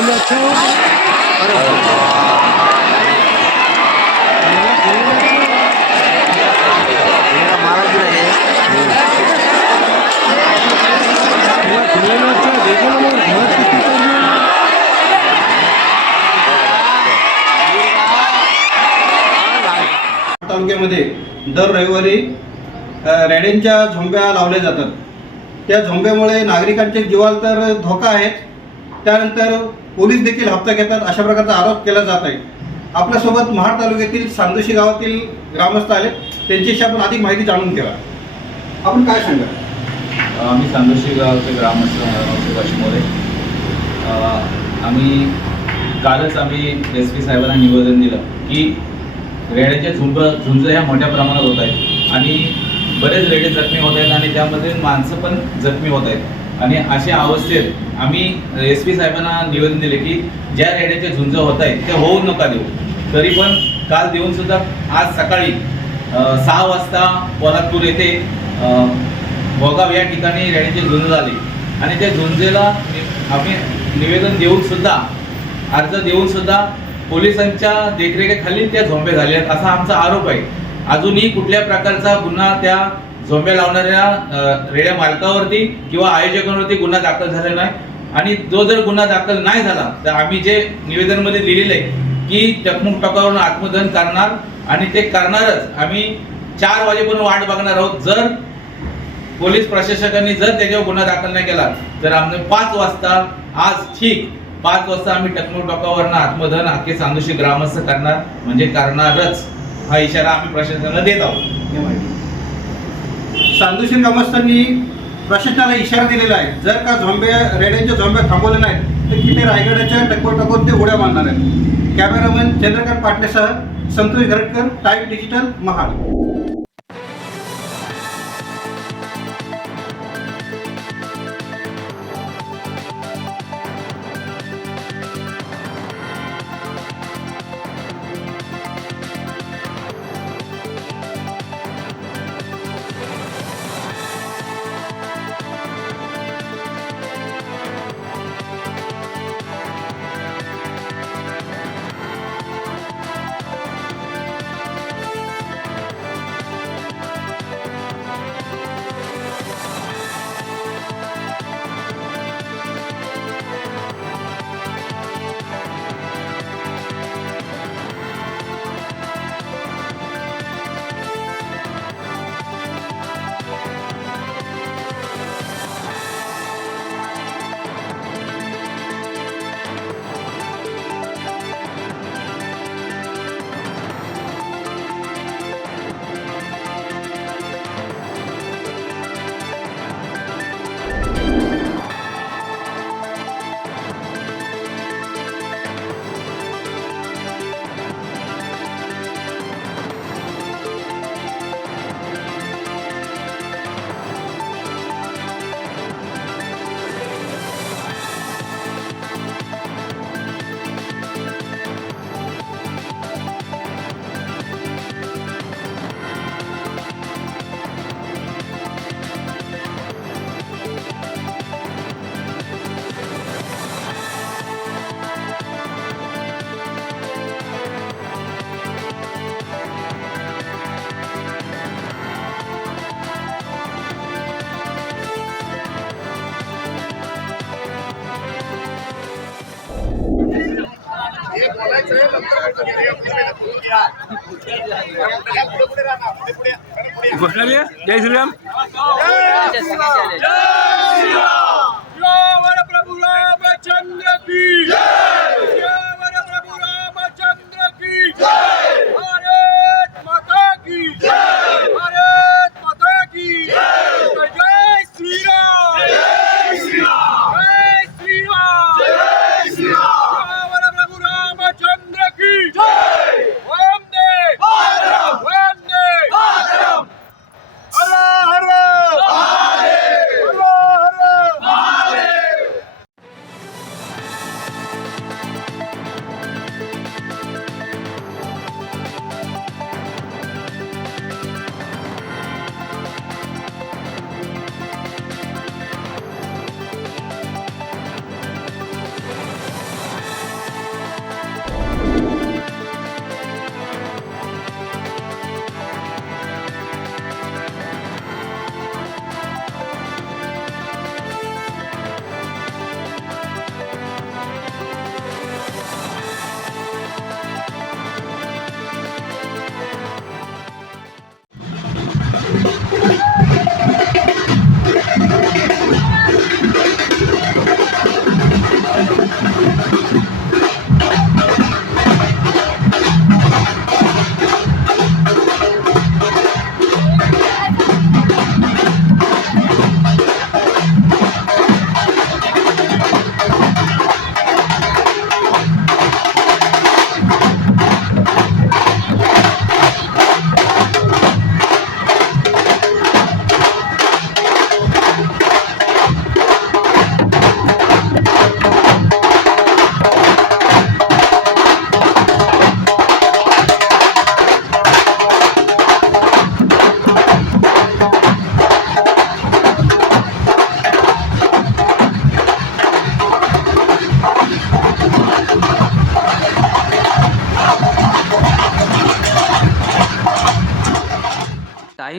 खेळले अच्छा हो अरे तालुक्यामध्ये दर रविवारी रॅडेंच्या झोंब्या लावल्या जातात. त्या झोंब्यामुळे नागरिकांच्या जीवाला तर धोका आहे त्यानंतर पोलीस देखील हप्ता घेतात अशा प्रकारचा आरोप केला जात आहे. आपल्यासोबत महाड तालुक्यातील सांदोशी गावातील ग्रामस्थ आले त्यांच्याशी आपण अधिक माहिती जाणून घेऊया. आपण काय सांगा आम्ही सांदोशी गावचे ग्रामस्थ सुभाष मोरे. आम्ही कालच आम्ही एस पी साहेबांना निवेदन दिलं की रेड्याच्या झुंब झुंज ह्या मोठ्या प्रमाणात होत आहेत. आणि बरेच रेडे जखमी होत आहेत आणि त्यामध्ये माणसं पण जखमी होत आहेत. आणि अशा अवस्थेत आम्ही एस पी साहेबांना निवेदन दिले की ज्या रेड्याचे झुंज होत आहेत ते होऊ नका देऊ. तरी पण काल देऊन सुद्धा आज सकाळी सहा वाजता पोलादपूर येथे अ, भोगाव या ठिकाणी रेड्याची झुंज झाली. आणि त्या झुंजेला आम्ही निवेदन देऊन सुद्धा अर्ज देऊन सुद्धा पोलिसांच्या देखरेखीखाली त्या झोंबे झाले आहेत असा आमचा आरोप आहे. अजूनही कुठल्या प्रकारचा गुन्हा त्या झोंब्या लावणाऱ्या रेड्या मालकावरती किंवा आयोजकांवरती गुन्हा दाखल झाला नाही. आणि जो जर गुन्हा दाखल नाही झाला तर आम्ही जे निवेदनमध्ये लिहिलेलं आहे की टकमुक टकावरून आत्मदहन करणार आणि ते करणारच. आम्ही चार वाजेपर्यंत वाट बघणार आहोत. जर पोलीस प्रशासकांनी जर त्याच्यावर गुन्हा दाखल नाही केला तर आम्ही पाच वाजता आज ठीक पाच वाजता आम्ही टकमुक टोकावरनं आत्मदहन अख्खे सांगूशी ग्रामस्थ करणार. म्हणजे करणारच. हा इशारा आम्ही प्रशासनाला देत आहोत. सांदोशी ग्रामस्थांनी प्रशासनाला इशारा दिलेला आहे. जर का झोंबे रेड्यांच्या झोंब्या थांबवले नाहीत तर किती रायगडाच्या टक्को ते उड्या मारणार आहेत. कॅमेरामॅन चंद्रकांत पाटलेसह संतोष घरटकर टाईम डिजिटल महाड. घोषणा द्या जय श्रीराम प्रभु